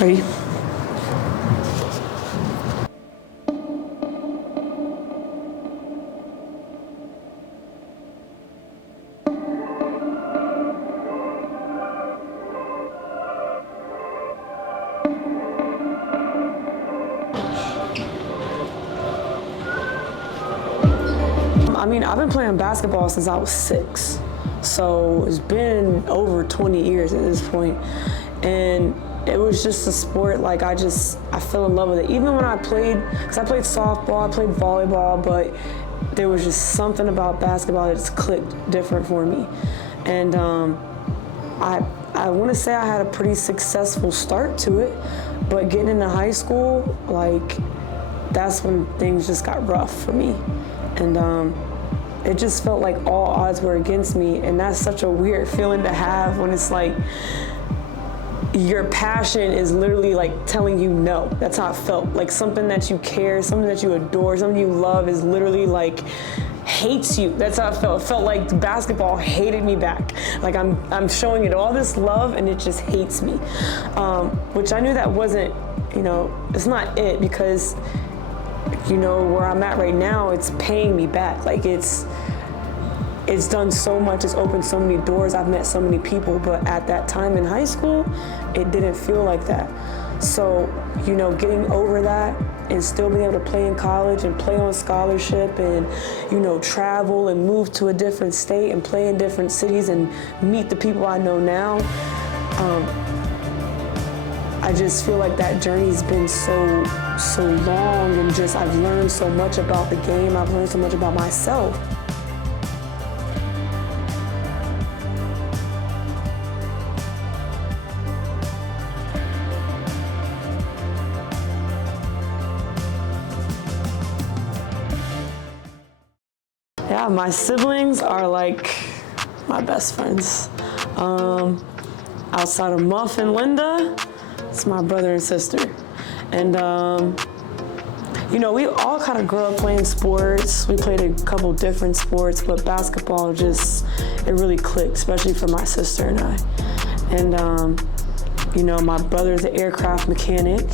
Ready? I mean, I've been playing basketball since I was 6. So it's been over 20 years at this point. And it was just a sport, like I fell in love with it. Even when I played, because I played softball, I played volleyball, but there was just something about basketball that just clicked different for me. And I want to say I had a pretty successful start to it, but getting into high school, like, that's when things just got rough for me. And it just felt like all odds were against me, and that's such a weird feeling to have when it's like your passion is literally like telling you no. That's how it felt. Like something that you care, something that you adore, something you love is literally like hates you. That's how it felt. It felt like basketball hated me back. Like I'm showing it all this love and it just hates me. Which I knew that wasn't, it's not it, because where I'm at right now, it's paying me back. Like it's done so much, it's opened so many doors, I've met so many people, but at that time in high school, it didn't feel like that. So, getting over that and still being able to play in college and play on scholarship and, travel and move to a different state and play in different cities and meet the people I know now, I just feel like that journey's been so long, and just I've learned so much about the game, I've learned so much about myself. Yeah, my siblings are like my best friends. Outside of Muff and Linda, it's my brother and sister. And we all kind of grew up playing sports. We played a couple different sports, but basketball it really clicked, especially for my sister and I. And my brother's an aircraft mechanic,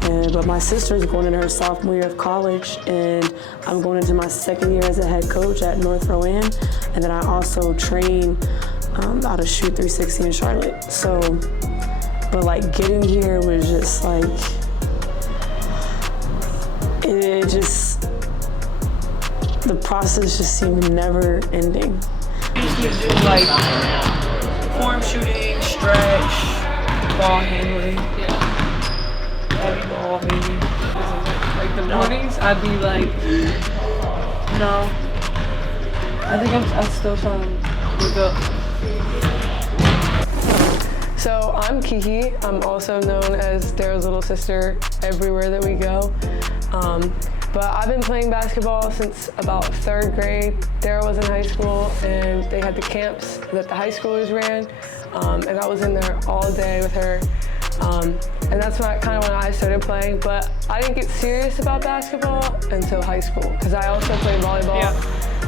but my sister's going into her sophomore year of college, and I'm going into my second year as a head coach at North Rowan, and then I also train out of Shoot 360 in Charlotte. So, but like getting here was just like, the process just seemed never ending. We used to do like form shooting, stretch, ball handling. Heavy ball, maybe. Like the mornings, I'd be like, no. I think I'm still trying to wake up. So I'm Kiki. I'm also known as Darra's little sister everywhere that we go. But I've been playing basketball since about 3rd grade. Darra was in high school, and they had the camps that the high schoolers ran, and I was in there all day with her. And that's when I started playing, but I didn't get serious about basketball until high school, because I also played volleyball,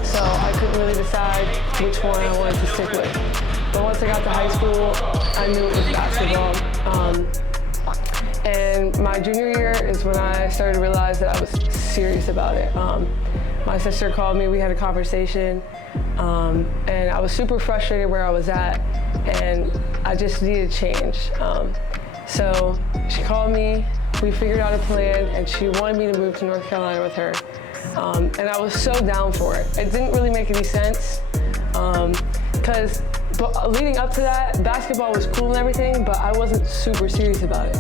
so I couldn't really decide which one I wanted to stick with. But once I got to high school, I knew it was basketball. And my junior year is when I started to realize that I was serious about it. My sister called me, we had a conversation, and I was super frustrated where I was at, and I just needed change. So she called me, we figured out a plan, and she wanted me to move to North Carolina with her. And I was so down for it. It didn't really make any sense, because leading up to that, basketball was cool and everything, but I wasn't super serious about it.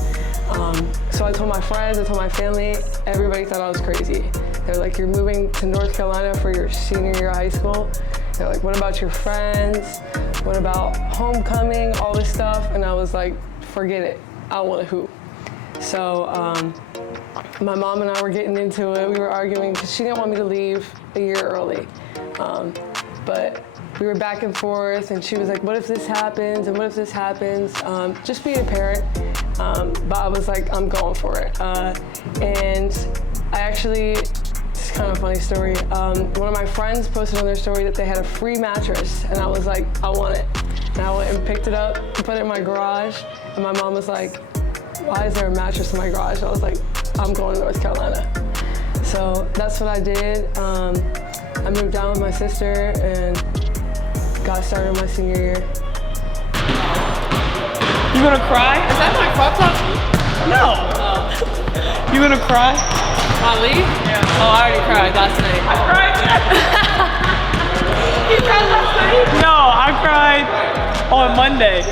So I told my friends, I told my family, everybody thought I was crazy. They're like, you're moving to North Carolina for your senior year of high school? They're like, what about your friends? What about homecoming, all this stuff? And I was like, forget it, I want to hoop. So my mom and I were getting into it. We were arguing because she didn't want me to leave a year early. But we were back and forth, and she was like, what if this happens, and what if this happens? Just being a parent. But I was like, I'm going for it. And I actually, it's kind of a funny story. One of my friends posted on their story that they had a free mattress, and I was like, I want it. And I went and picked it up, put it in my garage, and my mom was like, why is there a mattress in my garage? I was like, I'm going to North Carolina. So that's what I did. I moved down with my sister and got started my senior year. You gonna cry? Is that my crop top? No. You gonna cry? Ali? Yeah. Oh, I already cried last night. I cried. You cried last night? No, I cried on Monday.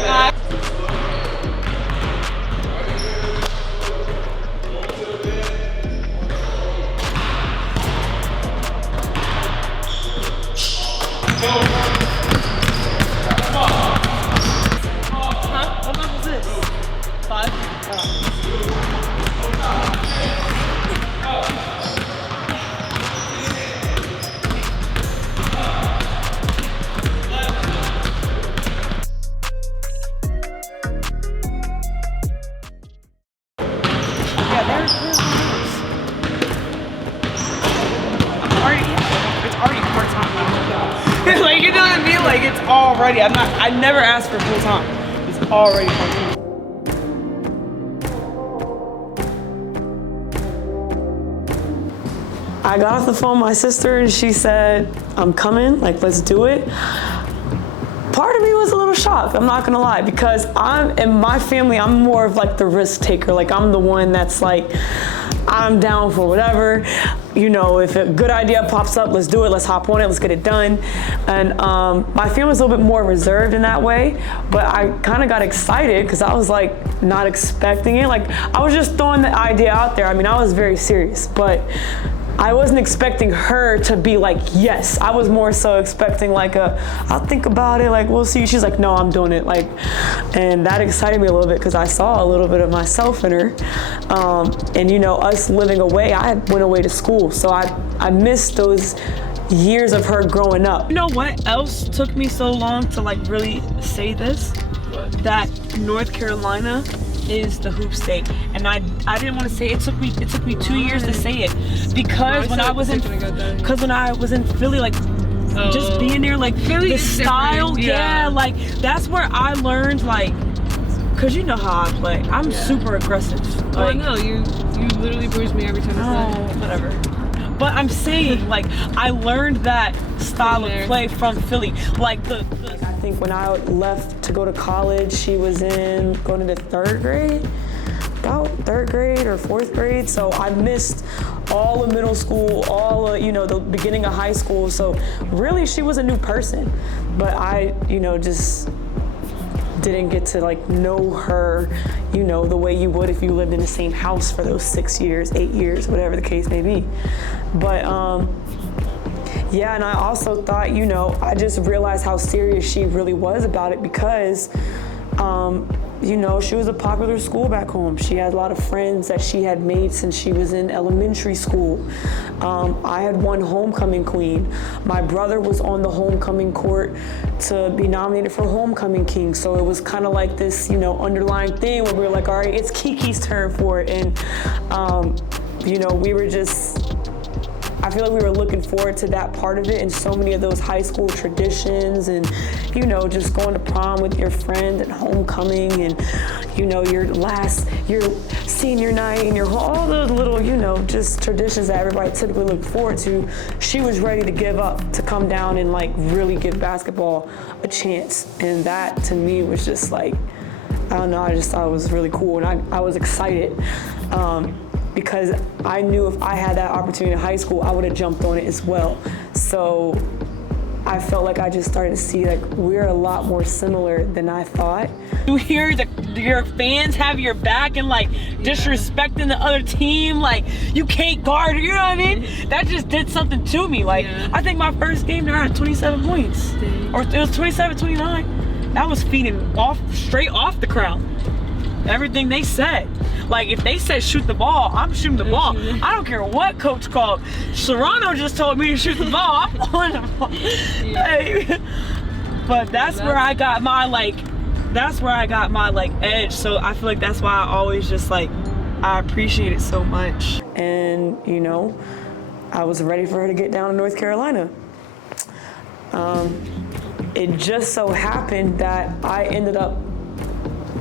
What number is this? 5? Like, you know what I mean? Like, it's already, I never asked for full time. It's already part time. I got off the phone with my sister and she said, I'm coming, like, let's do it. Part of me was a little shocked, I'm not gonna lie, because in my family, I'm more of like the risk taker. Like, I'm the one that's like, I'm down for whatever. You know, if a good idea pops up, let's do it, let's hop on it, let's get it done. And my family's a little bit more reserved in that way, but I kind of got excited because I was like not expecting it. Like, I was just throwing the idea out there. I mean, I was very serious, but I wasn't expecting her to be like, yes. I was more so expecting like I'll think about it, like, we'll see. She's like, no, I'm doing it. Like, and that excited me a little bit because I saw a little bit of myself in her. And you know, us living away, I went away to school. So I missed those years of her growing up. You know what else took me so long to like really say this? That North Carolina is the hoop state, and I didn't want to say it. It took me 2 years to say it because when I was in Philly, like just being there, like Philly the is style, different. yeah, like that's where I learned, like, cause you know how I play. I'm super aggressive. Like, Oh no, you literally bruise me every time I play. Whatever. But I'm saying, like, I learned that style of play from Philly. Like I think when I left to go to college, she was going into third grade, about third grade or fourth grade. So I missed all of middle school, all of, you know, the beginning of high school. So really, she was a new person. But I, you know, just didn't get to like know her, you know, the way you would if you lived in the same house for those 6 years, 8 years, whatever the case may be. But yeah, and I also thought, you know, I just realized how serious she really was about it because, you know, she was a popular school back home. She had a lot of friends that she had made since she was in elementary school. I had won homecoming queen. My brother was on the homecoming court to be nominated for homecoming king. So it was kind of like this, you know, underlying thing where we were like, all right, it's Kiki's turn for it. And, you know, we were just, I feel like we were looking forward to that part of it and so many of those high school traditions and, you know, just going to prom with your friend and homecoming and, you know, your senior night and all those little, you know, just traditions that everybody typically looked forward to. She was ready to give up, to come down and like really give basketball a chance. And that to me was just like, I don't know, I just thought it was really cool and I was excited. Because I knew if I had that opportunity in high school, I would have jumped on it as well. So I felt like I just started to see like we're a lot more similar than I thought. You hear your fans have your back and like disrespecting the other team, like you can't guard, you know what I mean? That just did something to me. Like I think my first game there I had 27 points. Or it was 27, 29. That was feeding straight off the crowd. Everything they said. Like if they said shoot the ball, I'm shooting the ball. I don't care what coach called. Serrano just told me to shoot the ball. I'm on the ball. Hey. But that's where I got my edge. So I feel like that's why I always just like I appreciate it so much. And you know, I was ready for her to get down to North Carolina. It just so happened that I ended up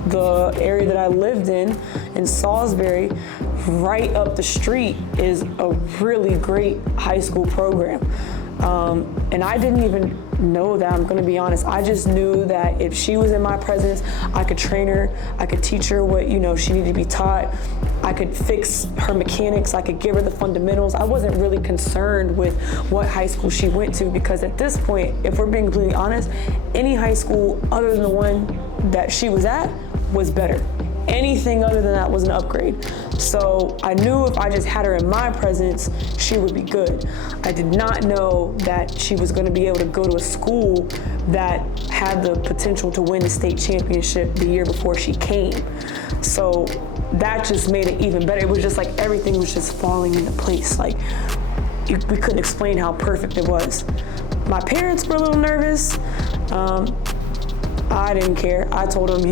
the area that I lived in Salisbury, right up the street is a really great high school program. And I didn't even know that, I'm gonna be honest. I just knew that if she was in my presence, I could train her, I could teach her what she needed to be taught, I could fix her mechanics, I could give her the fundamentals. I wasn't really concerned with what high school she went to, because at this point, if we're being completely honest, any high school other than the one that she was at was better. Anything other than that was an upgrade. So I knew if I just had her in my presence, she would be good. I did not know that she was gonna be able to go to a school that had the potential to win the state championship the year before she came. So that just made it even better. It was just like everything was just falling into place. Like we couldn't explain how perfect it was. My parents were a little nervous. I didn't care. I told them,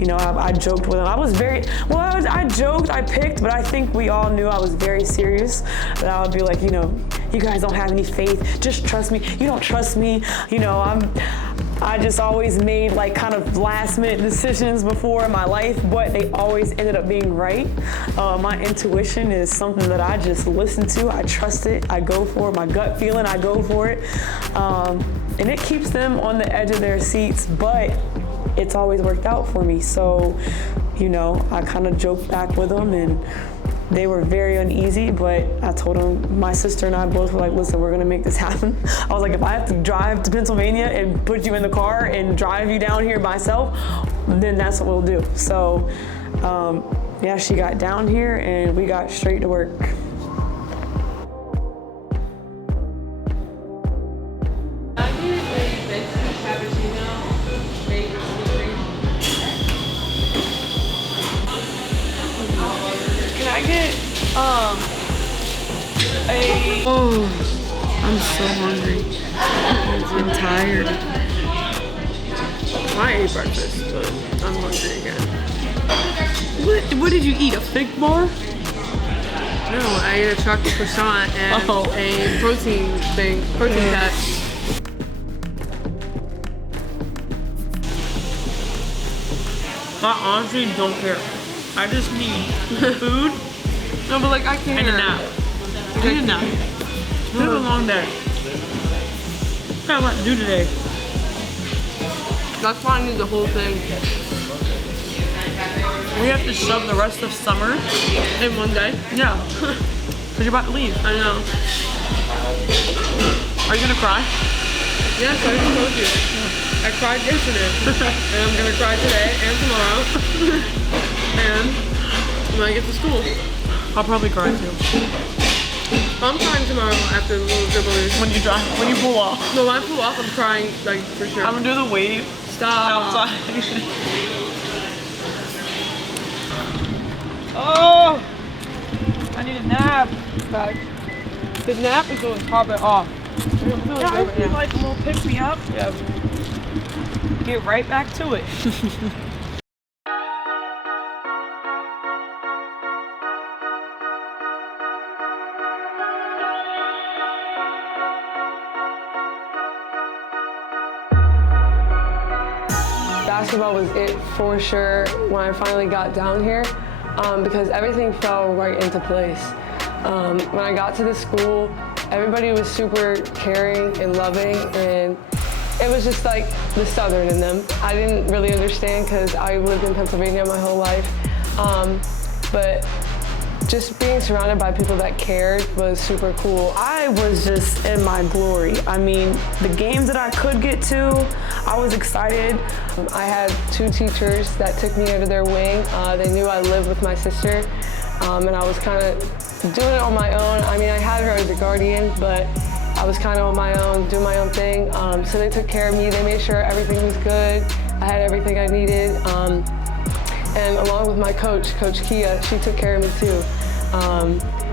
I joked with them. I joked, I picked, but I think we all knew I was very serious. That I would be like, you guys don't have any faith, just trust me. You don't trust me, I just always made like kind of last minute decisions before in my life, but they always ended up being right. My intuition is something that I just listen to, I trust it, I go for it, my gut feeling, I go for it. And it keeps them on the edge of their seats, but it's always worked out for me. So, I kind of joked back with them, and they were very uneasy, but I told them, my sister and I both were like, listen, we're gonna make this happen. I was like, if I have to drive to Pennsylvania and put you in the car and drive you down here myself, then that's what we'll do. So, she got down here and we got straight to work. I'm so hungry. I'm tired. I ate breakfast, but I'm hungry again. What did you eat, a fig bar? No, I ate a chocolate croissant and a protein pack. I honestly don't care. I just need food. No, but I can't. And a nap. I need a nap. It's been a long day. I got a lot to do today. That's why I need the whole thing. We have to shove the rest of summer In one day? Yeah. Because you're about to leave. I know. Are you gonna cry? Yes, I already told you. I cried yesterday. And I'm gonna cry today and tomorrow. And when I get to school. I'll probably cry too. I'm crying tomorrow after the little dribblers. When you pull off. No, when I pull off, I'm crying, for sure. I'm gonna do the wave. Stop. Outside. Oh! I need a nap. Back. The nap is going to top it off. Yeah, I feel like a little pick me up. Yeah. Get right back to it. Basketball was it for sure when I finally got down here, because everything fell right into place. When I got to the school, everybody was super caring and loving, and it was just like the Southern in them. I didn't really understand because I lived in Pennsylvania my whole life, but just being surrounded by people that cared was super cool. I was just in my glory. I mean, the games that I could get to, I was excited. I had two teachers that took me under their wing. They knew I lived with my sister, and I was kind of doing it on my own. I mean, I had her as a guardian, but I was kind of on my own, doing my own thing. So they took care of me. They made sure everything was good. I had everything I needed. And along with my coach, Coach Kia, she took care of me too.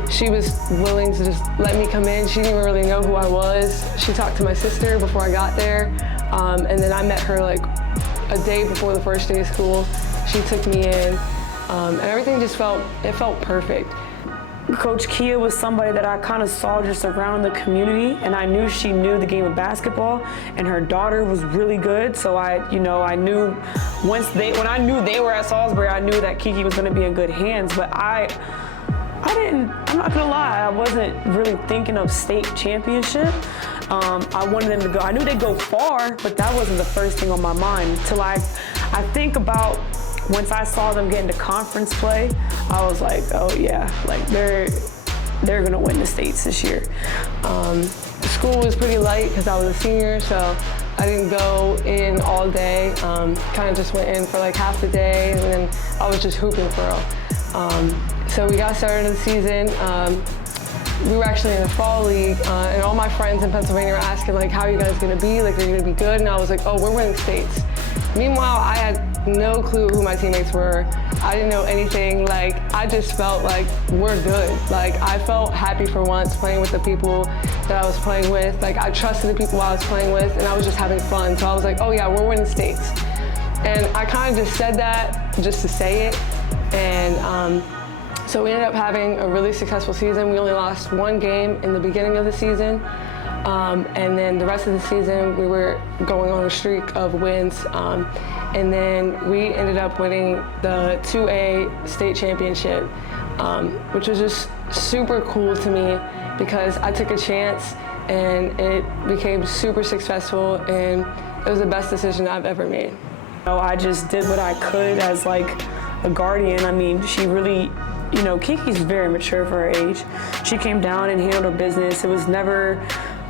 She was willing to just let me come in. She didn't even really know who I was. She talked to my sister before I got there. And then I met her like a day before the first day of school. She took me in, and everything just felt perfect. Coach Kia was somebody that I kind of saw just around the community, and I knew she knew the game of basketball, and her daughter was really good. So I knew when I knew they were at Salisbury, I knew that Kiki was going to be in good hands. But I'm not gonna lie, I wasn't really thinking of state championship. I wanted them to go. I knew they'd go far, but that wasn't the first thing on my mind. Till I think about once I saw them get into conference play, I was like, oh yeah, like they're gonna win the states this year. School was pretty light because I was a senior, so I didn't go in all day. Kind of just went in for like half the day, and then I was just hooping for real. So we got started in the season. We were actually in the fall league, and all my friends in Pennsylvania were asking like, how are you guys gonna be? Like, are you gonna be good? And I was like, oh, we're winning states. Meanwhile, I had no clue who my teammates were. I didn't know anything. Like, I just felt like we're good. Like, I felt happy for once playing with the people that I was playing with. Like, I trusted the people I was playing with, and I was just having fun. So I was like, oh yeah, we're winning states. And I kind of just said that just to say it. And so we ended up having a really successful season. We only lost one game in the beginning of the season. And then the rest of the season, we were going on a streak of wins. And then we ended up winning the 2A state championship, which was just super cool to me because I took a chance and it became super successful, and it was the best decision I've ever made. I just did what I could as like a guardian. I mean, she really, Kiki's very mature for her age. She came down and handled her business. It was never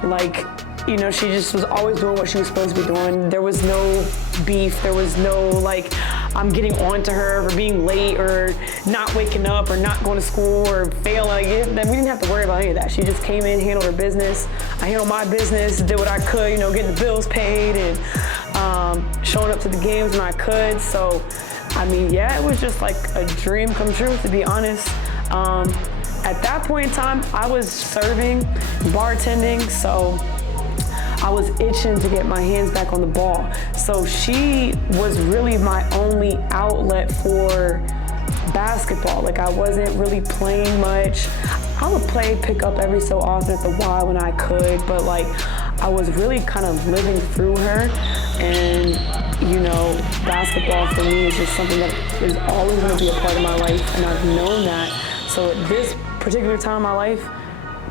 like, she just was always doing what she was supposed to be doing. There was no beef. There was no like, I'm getting on to her for being late or not waking up or not going to school or failing. Then we didn't have to worry about any of that. She just came in, handled her business. I handled my business, did what I could, getting the bills paid and showing up to the games when I could. So, I mean, yeah, it was just like a dream come true, to be honest. At that point in time, I was serving, bartending, so I was itching to get my hands back on the ball. So she was really my only outlet for basketball. Like, I wasn't really playing much. I would play pickup every so often at the Y when I could, but like, I was really kind of living through her. And, basketball for me is just something that is always gonna be a part of my life, and I've known that. So at this particular time in my life,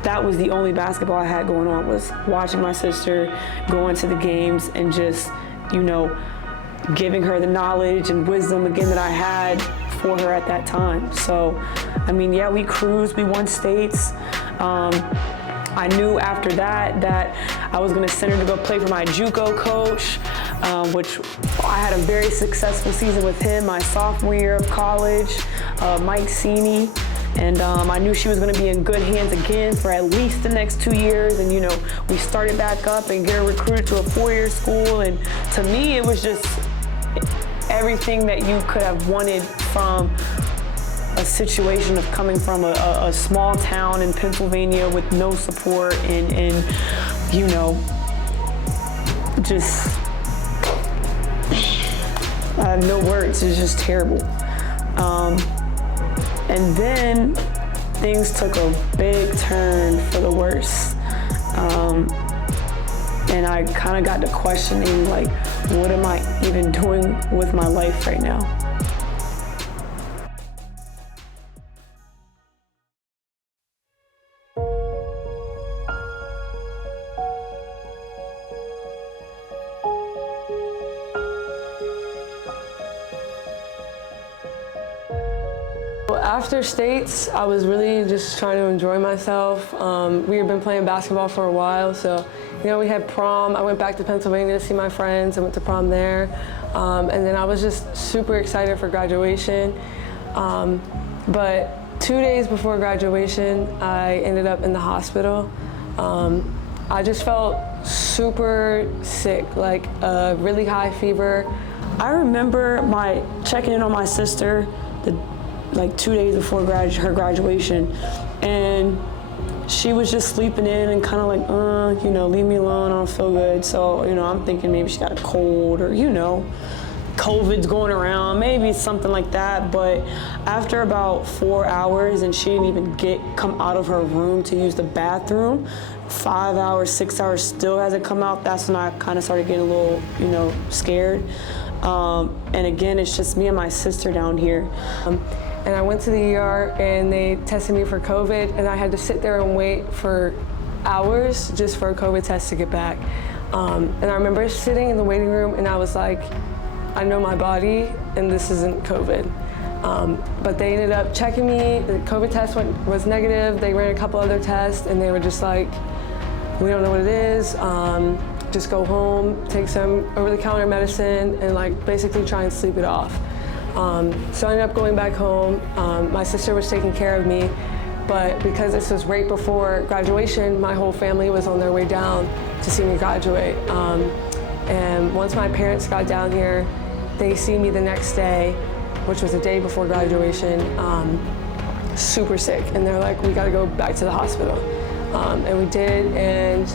that was the only basketball I had going on, was watching my sister, going to the games, and just, giving her the knowledge and wisdom again that I had for her at that time. So, I mean, yeah, we cruised, we won states. I knew after that I was gonna send her to go play for my JUCO coach, which I had a very successful season with him my sophomore year of college, Mike Sini. And I knew she was gonna be in good hands again for at least the next 2 years. And we started back up and get her recruited to a 4-year school. And to me, it was just everything that you could have wanted from a situation of coming from a small town in Pennsylvania with no support and just, I have no words, it's just terrible. And then things took a big turn for the worse. And I kind of got to questioning, like, what am I even doing with my life right now? After states, I was really just trying to enjoy myself. We had been playing basketball for a while, so we had prom. I went back to Pennsylvania to see my friends. I went to prom there, and then I was just super excited for graduation. But 2 days before graduation, I ended up in the hospital. I just felt super sick, like a really high fever. I remember checking in on my sister like 2 days before her graduation, and she was just sleeping in and kind of like, leave me alone, I don't feel good. So, I'm thinking maybe she got a cold or, COVID's going around, maybe something like that. But after about 4 hours, and she didn't even come out of her room to use the bathroom, 5 hours, 6 hours, still hasn't come out. That's when I kind of started getting a little, scared. And again, it's just me and my sister down here. And I went to the ER and they tested me for COVID, and I had to sit there and wait for hours just for a COVID test to get back. And I remember sitting in the waiting room and I was like, I know my body and this isn't COVID. But they ended up checking me. The COVID test was negative. They ran a couple other tests and they were just like, we don't know what it is. Just go home, take some over-the-counter medicine, and like basically try and sleep it off. So I ended up going back home. My sister was taking care of me, but because this was right before graduation, my whole family was on their way down to see me graduate. And once my parents got down here, they see me the next day, which was the day before graduation, super sick. And they're like, we gotta go back to the hospital. And we did, and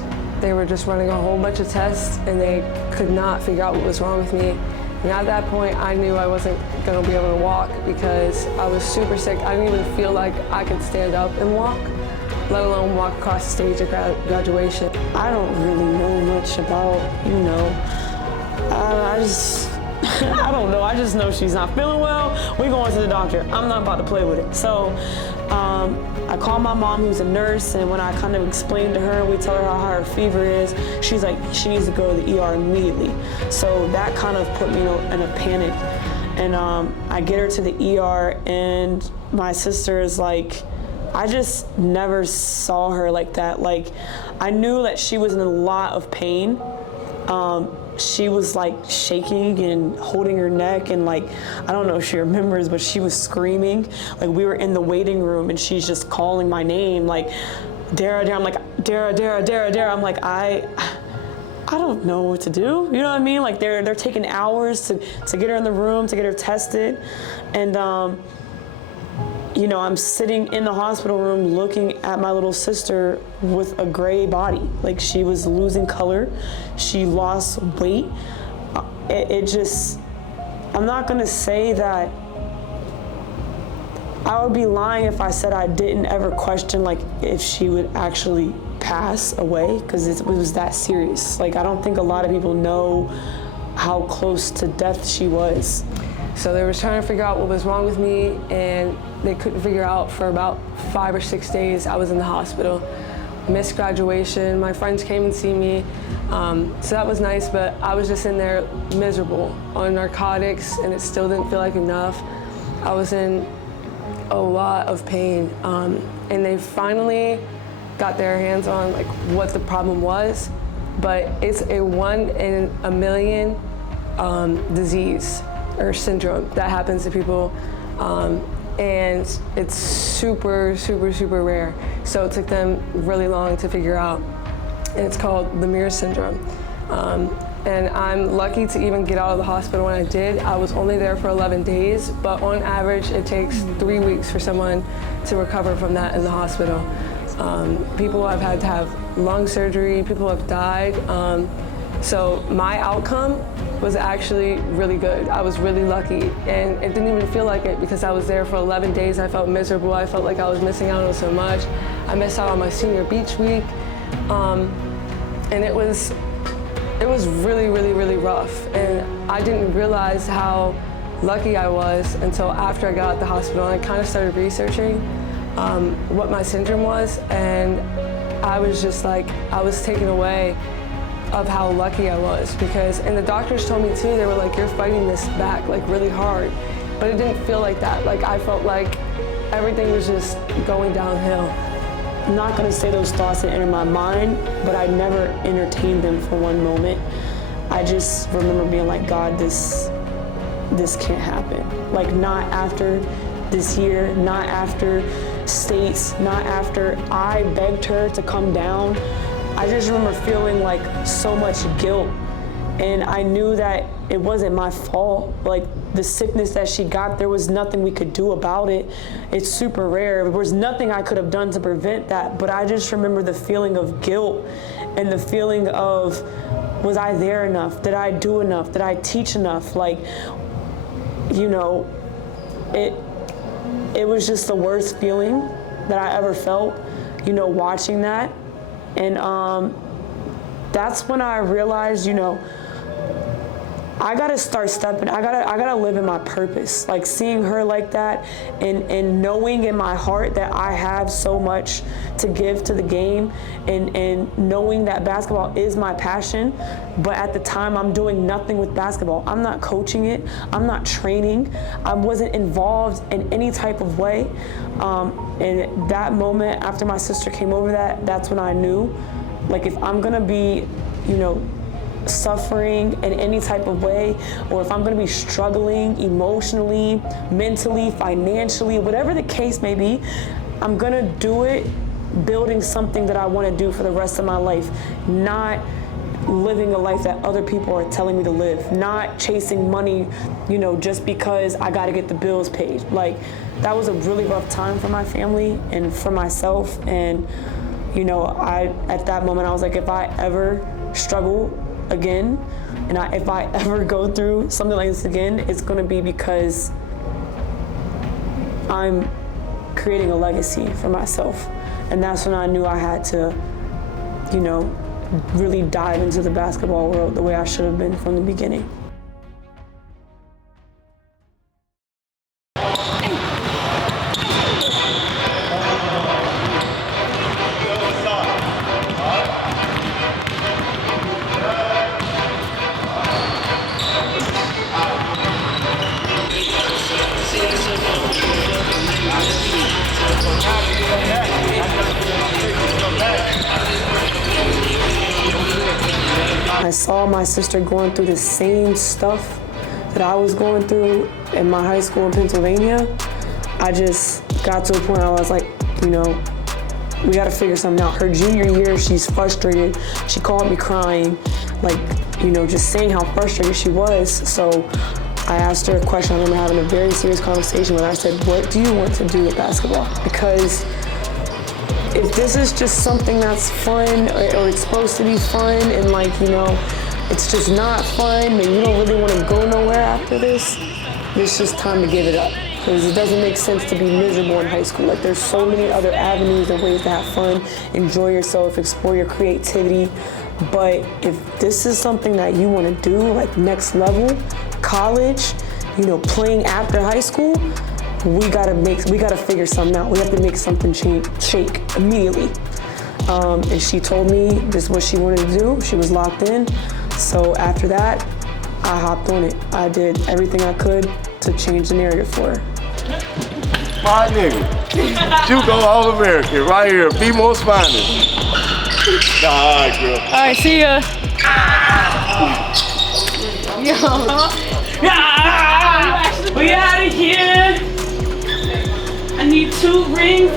they were just running a whole bunch of tests and they could not figure out what was wrong with me. And at that point, I knew I wasn't gonna be able to walk because I was super sick. I didn't even feel like I could stand up and walk, let alone walk across the stage at graduation. I don't really know much about, I don't know. I just know she's not feeling well. We're going to the doctor. I'm not about to play with it. So I called my mom, who's a nurse, and when I kind of explained to her and we tell her how high her fever is, she's like, she needs to go to the ER immediately. So that kind of put me in a panic. And I get her to the ER, and my sister is like, I just never saw her like that. Like, I knew that she was in a lot of pain. She was like shaking and holding her neck, and like, I don't know if she remembers, but she was screaming. Like, we were in the waiting room and she's just calling my name, like, Darra, Darra. I'm like, Darra, Darra, Darra, Darra. I'm like, I don't know what to do. You know what I mean? Like, they're taking hours to get her in the room, to get her tested. And I'm sitting in the hospital room looking at my little sister with a gray body. Like, she was losing color. She lost weight. I'm not gonna say that, I would be lying if I said I didn't ever question like if she would actually pass away, because it was that serious. Like, I don't think a lot of people know how close to death she was. So they were trying to figure out what was wrong with me, and they couldn't figure out for about 5 or 6 days. I was in the hospital, missed graduation. My friends came and see me, so that was nice, but I was just in there miserable on narcotics, and it still didn't feel like enough. I was in a lot of pain, and they finally got their hands on like what the problem was, but it's a 1 in a million disease or syndrome that happens to people, and it's super, super, super rare. So it took them really long to figure out, and it's called Lemire syndrome. And I'm lucky to even get out of the hospital when I did. I was only there for 11 days, but on average, it takes 3 weeks for someone to recover from that in the hospital. People have had to have lung surgery, people have died. So my outcome was actually really good. I was really lucky, and it didn't even feel like it because I was there for 11 days. I felt miserable. I felt like I was missing out on so much. I missed out on my senior beach week, and it was really, really, really rough. And I didn't realize how lucky I was until after I got out of the hospital, and I kind of started researching what my syndrome was, and I was just like, I was taken away of how lucky I was, and the doctors told me too, they were like, you're fighting this back like really hard, but it didn't feel like that. Like, I felt like everything was just going downhill. I'm not gonna say those thoughts that enter my mind, but I never entertained them for one moment. I just remember being like, God, this can't happen. Like, not after this year, not after states, not after I begged her to come down. I just remember feeling like so much guilt, and I knew that it wasn't my fault. Like, the sickness that she got, there was nothing we could do about it. It's super rare. There was nothing I could have done to prevent that, but I just remember the feeling of guilt and the feeling of was I there enough? Did I do enough? Did I teach enough? Like, you know, it was just the worst feeling that I ever felt, you know, watching that. And that's when I realized, you know, I gotta start stepping, I gotta live in my purpose. Like seeing her like that and knowing in my heart that I have so much to give to the game and knowing that basketball is my passion, but at the time I'm doing nothing with basketball. I'm not coaching it, I'm not training, I wasn't involved in any type of way. And that moment after my sister came over, that's when I knew, like if I'm gonna be, you know, suffering in any type of way, or if I'm going to be struggling emotionally, mentally, financially, whatever the case may be, I'm going to do it building something that I want to do for the rest of my life, not living a life that other people are telling me to live, not chasing money, you know, just because I got to get the bills paid. Like, that was a really rough time for my family and for myself. And, you know, at that moment, I was like, if I ever struggle again, and if I ever go through something like this again, it's gonna be because I'm creating a legacy for myself. And that's when I knew I had to, you know, really dive into the basketball world the way I should have been from the beginning. I saw my sister going through the same stuff that I was going through in my high school in Pennsylvania. I just got to a point where I was like, you know, we gotta figure something out. Her junior year, she's frustrated. She called me crying, like, you know, just saying how frustrated she was. So I asked her a question. I remember having a very serious conversation with her. I said, what do you want to do with basketball? Because if this is just something that's fun, or it's supposed to be fun, and like, you know, it's just not fun, and you don't really want to go nowhere after this, it's just time to give it up. Because it doesn't make sense to be miserable in high school. Like, there's so many other avenues and ways to have fun, enjoy yourself, explore your creativity. But if this is something that you want to do, like next level, college, you know, playing after high school, we gotta figure something out. We have to make something shake immediately. And she told me this is what she wanted to do. She was locked in. So after that, I hopped on it. I did everything I could to change the narrative for her. My nigga, you go All-American right here, be most finest. All right, girl. All right, see ya. We out of here. I need 2 rings